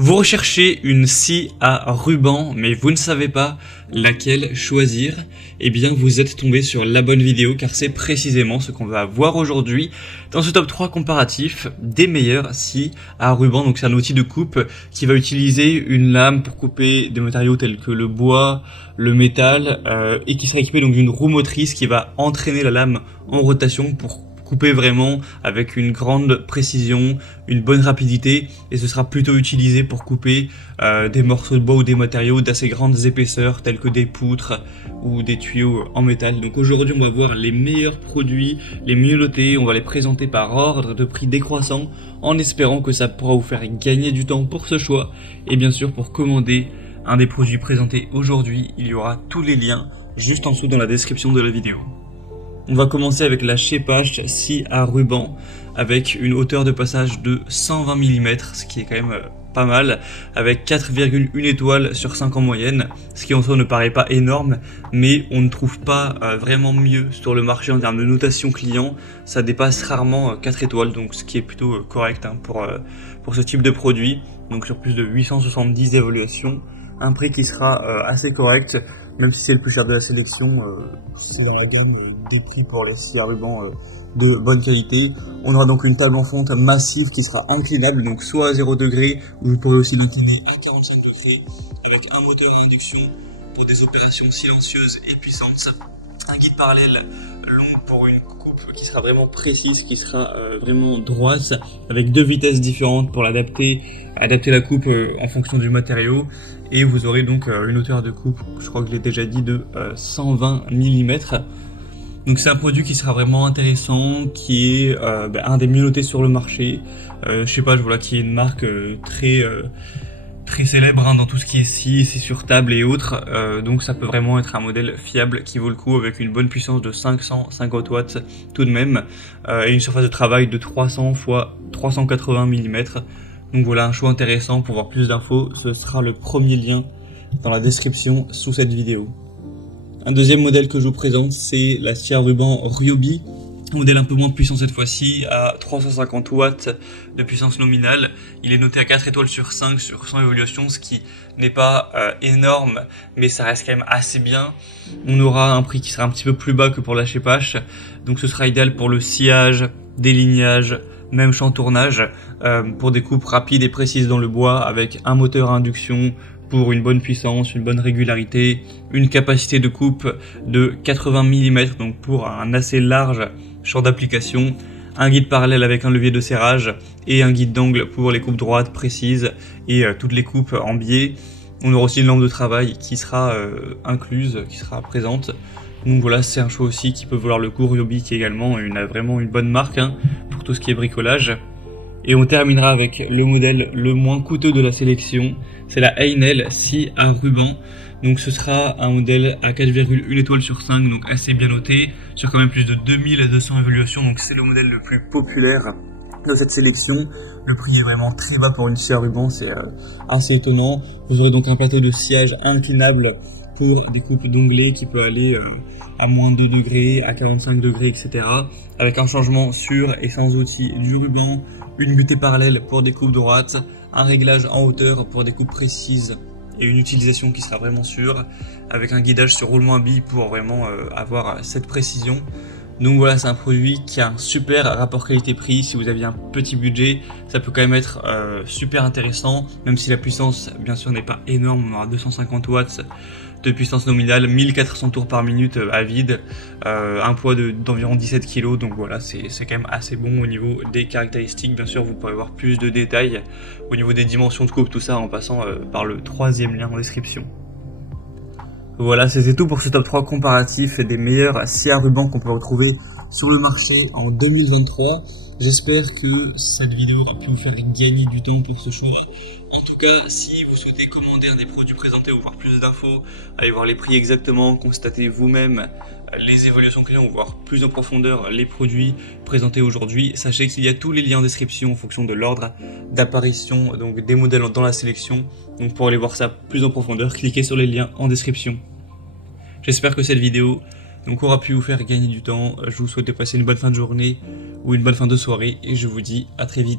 Vous recherchez une scie à ruban, mais vous ne savez pas laquelle choisir, eh bien vous êtes tombé sur la bonne vidéo car c'est précisément ce qu'on va voir aujourd'hui dans ce top 3 comparatif des meilleures scies à ruban. Donc c'est un outil de coupe qui va utiliser une lame pour couper des matériaux tels que le bois, le métal et qui sera équipé donc d'une roue motrice qui va entraîner la lame en rotation pour couper vraiment avec une grande précision, une bonne rapidité, et ce sera plutôt utilisé pour couper des morceaux de bois ou des matériaux d'assez grandes épaisseurs tels que des poutres ou des tuyaux en métal. Donc aujourd'hui on va voir les meilleurs produits, les mieux notés, on va les présenter par ordre de prix décroissant en espérant que ça pourra vous faire gagner du temps pour ce choix. Et bien sûr pour commander un des produits présentés aujourd'hui, il y aura tous les liens juste en dessous dans la description de la vidéo. On va commencer avec la Shepash scie à ruban avec une hauteur de passage de 120 mm, ce qui est quand même pas mal, avec 4,1 étoiles sur 5 en moyenne, ce qui en soi ne paraît pas énorme, mais on ne trouve pas vraiment mieux sur le marché en termes de notation client. Ça dépasse rarement 4 étoiles, donc ce qui est plutôt correct pour ce type de produit. Donc sur plus de 870 évaluations, un prix qui sera assez correct. Même si c'est le plus cher de la sélection, c'est dans la gamme des prix pour les scies à ruban de bonne qualité. On aura donc une table en fonte massive qui sera inclinable, donc soit à 0 degré, ou vous pourrez aussi l'incliner à 45 degrés, avec un moteur à induction pour des opérations silencieuses et puissantes, un guide parallèle long pour une coupe qui sera vraiment précise, qui sera vraiment droite, avec deux vitesses différentes pour adapter la coupe en fonction du matériau. Et vous aurez donc une hauteur de coupe, je crois que je l'ai déjà dit, de 120 mm. Donc c'est un produit qui sera vraiment intéressant, qui est un des mieux notés sur le marché. Shepash, voilà, qui est une marque très célèbre dans tout ce qui est scie sur table et autres. Donc ça peut vraiment être un modèle fiable qui vaut le coup, avec une bonne puissance de 550 watts tout de même, et une surface de travail de 300 x 380 mm. Donc voilà, un choix intéressant. Pour voir plus d'infos, ce sera le premier lien dans la description sous cette vidéo. Un deuxième modèle que je vous présente, c'est la scie à ruban Ryobi. Un modèle un peu moins puissant cette fois-ci, à 350 watts de puissance nominale. Il est noté à 4 étoiles sur 5 sur 100 évaluations, ce qui n'est pas énorme, mais ça reste quand même assez bien. On aura un prix qui sera un petit peu plus bas que pour la Shepash, donc ce sera idéal pour le sciage, délignage, même chantournage, pour des coupes rapides et précises dans le bois, avec un moteur à induction pour une bonne puissance, une bonne régularité, une capacité de coupe de 80 mm, donc pour un assez large champ d'application, un guide parallèle avec un levier de serrage et un guide d'angle pour les coupes droites précises et toutes les coupes en biais. On aura aussi une lampe de travail qui sera incluse, qui sera présente. Donc voilà, c'est un choix aussi qui peut valoir le coup. Ryobi qui est également vraiment une bonne marque pour tout ce qui est bricolage. Et on terminera avec le modèle le moins coûteux de la sélection, c'est la Einel scie à ruban. Donc ce sera un modèle à 4,1 étoiles sur 5, donc assez bien noté, sur quand même plus de 2200 évaluations, donc c'est le modèle le plus populaire de cette sélection. Le prix est vraiment très bas pour une scie à ruban, c'est assez étonnant. Vous aurez donc un plateau de sciage inclinable pour des coupes d'onglets qui peut aller à moins 2 degrés, à 45 degrés, etc. Avec un changement sur et sans outil du ruban, une butée parallèle pour des coupes droites, un réglage en hauteur pour des coupes précises et une utilisation qui sera vraiment sûre, avec un guidage sur roulement à billes pour vraiment avoir cette précision. Donc voilà, c'est un produit qui a un super rapport qualité-prix. Si vous aviez un petit budget, ça peut quand même être super intéressant, même si la puissance bien sûr n'est pas énorme. On aura 250 watts de puissance nominale, 1400 tours par minute à vide, un poids d'environ 17 kg, donc voilà, c'est quand même assez bon au niveau des caractéristiques. Bien sûr, vous pourrez voir plus de détails au niveau des dimensions de coupe, tout ça en passant par le troisième lien en description. Voilà, c'était tout pour ce top 3 comparatif des meilleurs scies à ruban qu'on peut retrouver sur le marché en 2023. J'espère que cette vidéo aura pu vous faire gagner du temps pour ce choix. En tout cas, si vous souhaitez commander un des produits présentés ou voir plus d'infos, allez voir les prix exactement, constatez vous-même les évaluations clients ou voir plus en profondeur les produits présentés aujourd'hui. Sachez qu'il y a tous les liens en description en fonction de l'ordre d'apparition donc des modèles dans la sélection. Donc pour aller voir ça plus en profondeur, cliquez sur les liens en description. J'espère que cette vidéo aura pu vous faire gagner du temps. Je vous souhaite de passer une bonne fin de journée ou une bonne fin de soirée et je vous dis à très vite.